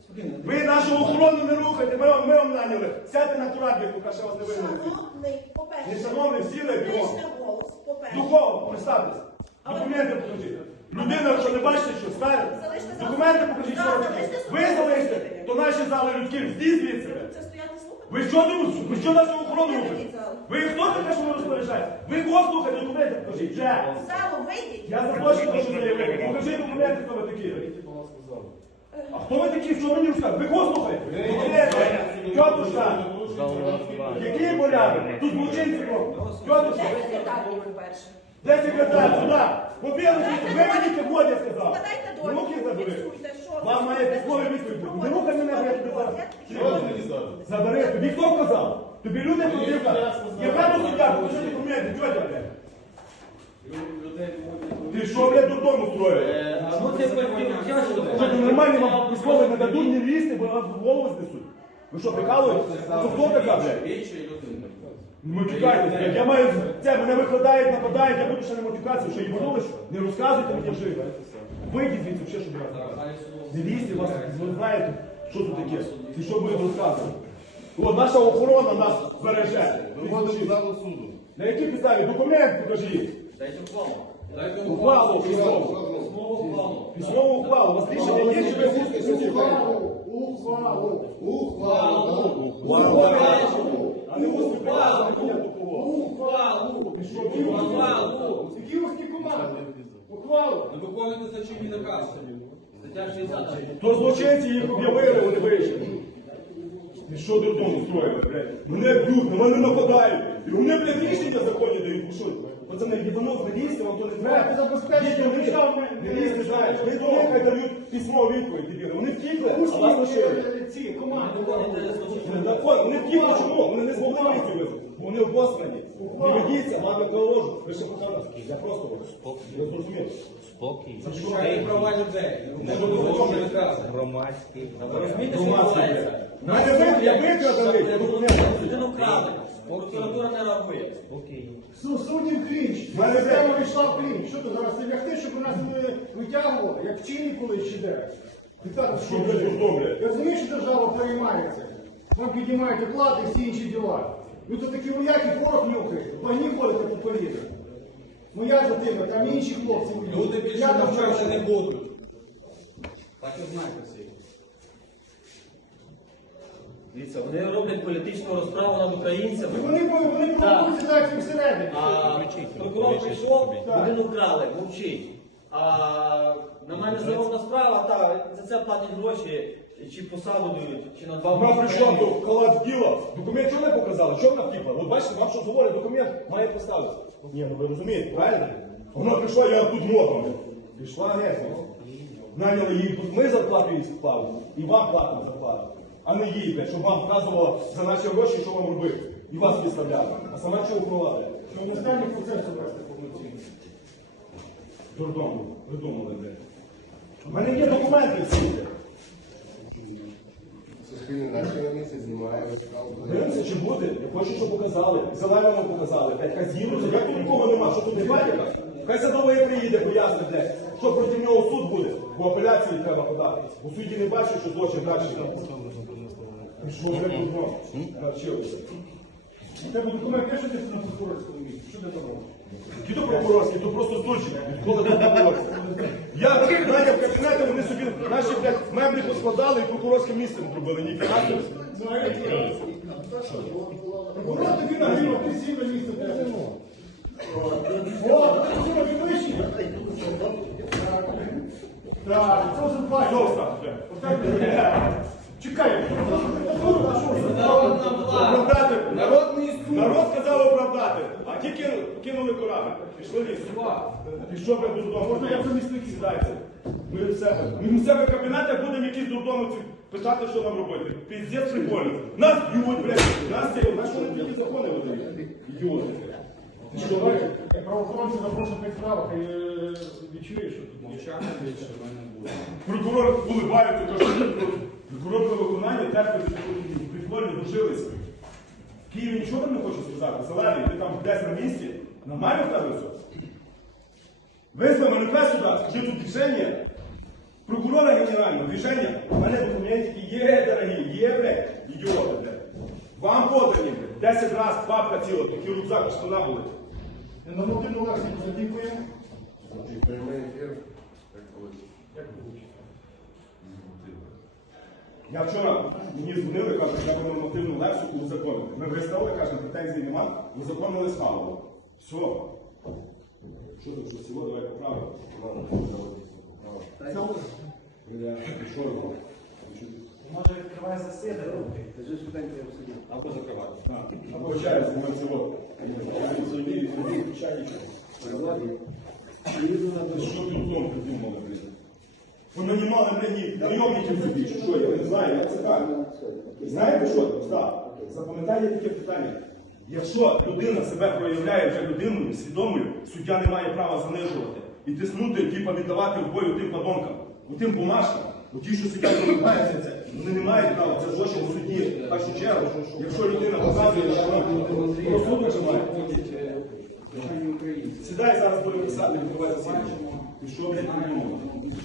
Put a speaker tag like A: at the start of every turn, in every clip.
A: Ви нашу охорону не рухайте, ми вам наняли. Сядьте на турабі, поки ще вас не вигнали.
B: Шановний, по-перше,
A: Не шановний, сіли бігом.
B: вийшли голос, по-перше.
A: Духовно, представтесь. Документи покажіть. Людина, що не бачите, що скаже? Документи покажіть, що робите. Ви залишите, то наші зали людські, здійсніть звідси.
B: Це стояти слухати?
A: Ви що тут? Ви що нашу охорону рухаєте? Ви хто таке, що ви розпоряджаєте? Ви кого слухаєте? Документи покажіть. Вже.
B: В залу вийдіть.
A: Я запрошую, що заявити. Покажіть документи, хто ви такі. А хто ви такі? Що мені розказуєте? Ви кого слухаєте? Тьотушка. Який порядок? Тут злочинці роблять. Тьотушка.
B: Де секретар, по-перше?
A: Де секретар? Сюди. Побігли звідси. Ви мені тепло, я сказав.
B: Складайте
A: Руки
B: довідку,
A: забери.
B: фіксуйте, що
A: Вам має письмові відповідь бути. Не рухай мене, бо я тобі зараз. Забери. Тобі хто казав? Тобі люди потрібно. Яка тут суддя? Покажи документи, тьотя, блядь. Ти що, блядь, додому строїш? Що, ти нормальні вам письмові не дадуть, не лізти, бо вас в голову знесуть. Ви що, прикалуєтесь? Це хто така, блядь? Не матюкайтесь, блядь. Я маю це, мене викладають, нападають, я буду ще не матюкатися, що їбанули, що? Не розказуйте мені жити. Вийдіть звідси, ще що брати. Не лізьте, вас, ви знаєте, що тут таке. І що будемо розказувати. От наша охорона нас береже.
C: Виводимо в залу суду.
A: На якій підставі? Документ покажіть.
D: Дайте ухвалу.
A: Ухвалу письмову. Письмову ухвалу. У вас рішення є, чи ви пустите?
C: Ухвалу.
A: А не усне приказано, я до кого.
D: Ухвалу.
A: Ти що, ухвалу?
C: Які усні команди? Ухвалу.
D: Не виконуйте злочинні накази. Стаття 60.
A: То злочинці їх об'явили, вони вийшли. І що додому строїли, блядь? Мене б'ють, на мене нападають. І вони, блядь, рішення законні дають, пишуть. Пацани, їбанов, не лізьте, вам то не треба. Не лізьте, знаєш. Ви до них хай дають письмову відповідь, дебіли. Вони втікли, а вас лишили.
C: Ці команди.
A: Вони втікли, чому? Вони не змогли вийти визвати. Вони обосрані. Не ведіться, мами положу. Ви ще покажете. Я просто не зрозумів.
E: Спокій.
D: Захищайте права людей. Не
A: Що
D: буде
A: ви
D: злочинні
A: хочете?
D: накази.
E: Громадський.
D: Ви розумієте, що відбувається?
A: Я викрадали документи.
D: Людину вкрали. Прокуратура не реагує.
E: Спокій.
C: Суддів клінч.
A: Мене
C: Система вийшла в клінч. Що ти зараз не лягти, щоб нас не витягували, як в Чилі колись ще де. Диктатор
A: Що ви дурдом, блядь?
C: Я розумію, що держава переймається. Вам піднімають оплати і всі інші діла. Ви тут такі вояки порох нюхаєте, в багні ходите по повітря. Ну я за тими, там інші хлопці.
D: Люди більше
C: Я там
D: навчати
C: вчора.
D: не будуть. Так і знайте всі.
F: Дивіться, вони роблять політичну розправу над українцями.
C: Вони провокують ситуацію всередині.
F: А прокурор прийшов, людину вкрали, мовчить. А на мене заробна справа, та за це платять гроші, чи посаду дають, чи на 2
A: Вона
F: роки.
A: прийшла до халат діла. Документ чого не показали? Що вона втікла? От бачите, вам що говорить, документ має поставити. Ні, ну ви розумієте, правильно? Вона прийшла, я тут мокром. Пішла геть. Наняли її, ми зарплату їй склали, і вам платимо зарплату. А не їй, блядь, щоб вам вказувала за наші гроші, що вам робити. І вас підставляли. А сама чого вкнула?
C: Що останній процес вести повноцінно.
A: Дурдому, придумали, блядь. У мене є документи всі.
G: Суспільне на місяць знімає.
A: Дивимося, чи буде. Я хочу, щоб показали. Зеленому показали. Блядь, хай з'їдуться. Як тут нікого нема? Що тут не паніка? Хай садовий приїде, пояснить, блядь. Що проти нього суд буде, бо апеляції треба подати. У суді не бачу, що злочин далі. І що вже тут навчилися?
C: У тебе документ є, що ти на прокурорському місці? Що ти там робиш?
A: Які то прокурорські, то просто злочин. Коли то прокурорські. Я наняв кабінети, вони собі наші, блядь, меблі поскладали і прокурорське місце не зробили. Ніфіга.
C: Прокурор тобі нагрів, ти сів на місце де. О, ти сів на підвищення. Так, це вже бачиш.
A: Зовсім.
C: Чекай,
A: Народ сказав оправдати, а ті кинули корабль. Пішли ліс. Пішов би додому. Можна я замісники сідайте. Ми в себе в кабінетах будемо якісь дурдомиці писати, що нам робити. Піздець прикольно. Нас б'ють, блядь. Нас що не такі закони видають? Ідіоти. Ти що, бачиш?
C: правоохоронці запрошують на справах і відчуєш, що тут
D: Мовчати більше в мене буде.
A: Прокурор улибається, каже, прокурор при виконанні терпить, прикольно дожилися. В Києві нічого не хочу сказати. Зелений, ти там десь на місці. Нормально в тебе все? Визви Малюка сюди, скажи тут рішення. Прокурора генерального, движення, у мене документики є, дорогі, є, блядь, ідіоти, блядь. Вам подані, блядь, 10 разів папка ціла, такі рюкзак, штана були.
C: На мобільну версію задікуємо.
G: Значить, прямий ефір, як колись.
A: Я вчора, мені дзвонили, кажуть, я буду нормативну лексику узаконити. Ми виставили, кажуть, претензій нема, узаконили схавало. Все. Що тут, що село, давай поправимо. Що робимо?
E: Може відкриває засідання.
F: Або закривати.
A: Або чаю, ми село. Що тут дом придумали, блядь? Ви нанімали мені найомників собі, чи що, я не знаю, як це так. Знаєте що? Так, запам'ятайте таке питання. Якщо людина себе проявляє вже людиною, свідомою, суддя не має права занижувати і тиснути, типа віддавати в бою тим подонкам, тим бумажкам, ті, що сидять намагаються це, вони не мають права, це злочин у суді. В першу чергу, якщо людина показує, що вона розсудок чи має. Сідай, зараз будемо писати, відбуває засідання. І що, блядь, придумали?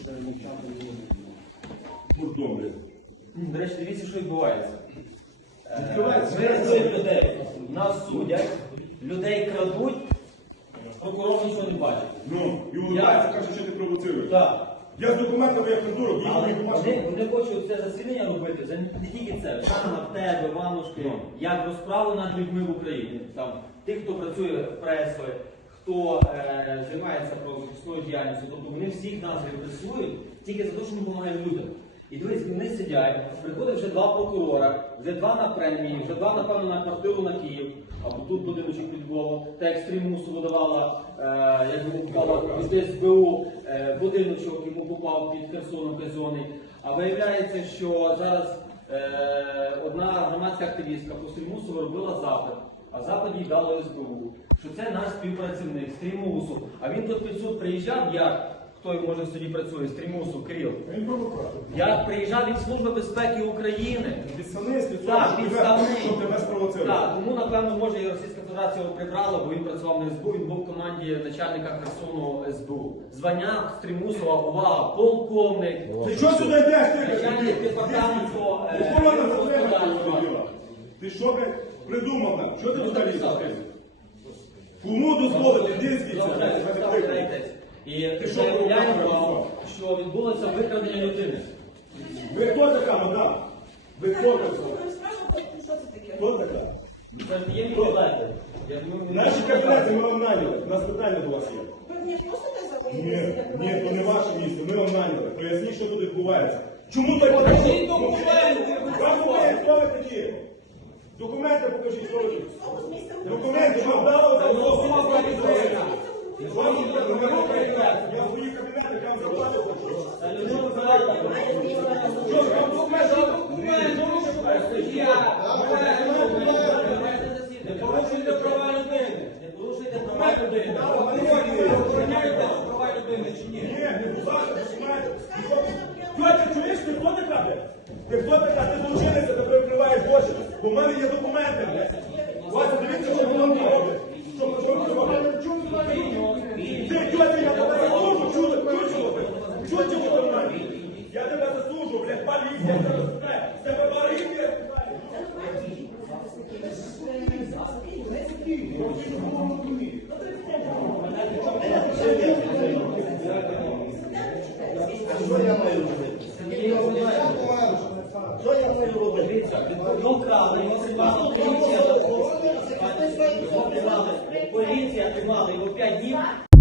A: Дурдом, блядь.
F: До речі, дивіться, що відбувається.
A: Відкривається.
F: Вирізують людей, нас судять, людей крадуть, прокурор нічого не бачить.
A: Ну, і улыбається, каже, що ти провоцируєш.
F: Так.
A: Я з документами як придурок, їх
F: Але
A: не побачив.
F: вони хочуть це засідання робити, не тільки це, на тебе, Іванушки, як розправу над людьми в Україні. Там, тих, хто працює пресою, хто займається правозахисною діяльністю, тобто вони всіх нас репресують тільки за те, що ми допомагаємо людям. І дивись, вони сидять, приходить вже 2 прокурора, вже 2 на премії, вже 2, напевно, на квартиру на Київ, або тут будиночок під Львовом, та як Стрімусу видавала, як йому попала від СБУ, будиночок йому попав під Херсоном казонний. А виявляється, що зараз одна громадська активістка по Стрімусу робила запит, а запит їй дало СБУ, що це наш співпрацівник Стрімусу. А він тут під суд приїжджав, як, хто може в суді працює, Стрімусу, Кирил.
C: Він провокатор.
F: Я приїжджав від Служби безпеки України.
A: Підставний
F: Так, підставний.
A: щоб тебе спровоцирувати.
F: Так, тому, напевно, може і Російська Федерація його прибрала, бо він працював на СБУ, він був в команді начальника Херсону СБУ. Звання Стрімусова, увага, полковник.
A: Ти що сюди йдеш?
F: Начальник департаменту
A: Охорона за тебе
F: господарства.
A: ходила. Ти що, блядь, придумав нам? Що ти тут лізеш? Кому дозволити? Іди звідси.
F: Заважайте,
A: блядь,
F: представляєтесь. І
A: Ти що,
F: заявляємо,
A: провокатор?
F: що відбулося викрадення людини.
A: Ви хто така, мадам? Ви хто така?
B: Що це таке?
A: Хто така?
F: Це ж є мій додайте. Я думаю, ви-
A: Наші кабінети ми вам наняли. У нас питання до вас є.
B: Ви мені просто не
A: Ні,
B: заводите?
A: ні, то не ваше місце, ми вам наняли. Поясніть, що тут відбувається. Чому так?
D: Покажіть документи!
A: Документи, хто ви такі? Документи покажіть, хто ви такі?
B: З місця
A: Документи вам дали за особу. Вам
B: Вам
A: я в своїх кабінетах, я вам зарплату хочу.
F: Та людину давайте.
A: Що ж, вам
D: Покажіть документи! Суддя! Не порушуйте права людини!
F: Не порушуйте права людини.
D: Ви охороняєте права людини чи ні?
A: Ні, не будь ласка, документи. Тьотя, чуєш, ти хто така, блядь? Ти хто така? Ти злочинниця, ти прикриваєш очі. Бо в мене є документи, блядь. Вася, дивіться, що воно робить. Що ви робите? Ти, тьотя, я тебе заслужу, чудо, чудо до мене. Я тебе заслужу, блядь, поліція, тебе розбирає. З тебе поліція.
C: Що я маю робити? Що я маю робити?
F: Дивіться, його вкрали, його тримала поліція. Його вкрали. Поліція тримала його 5 днів.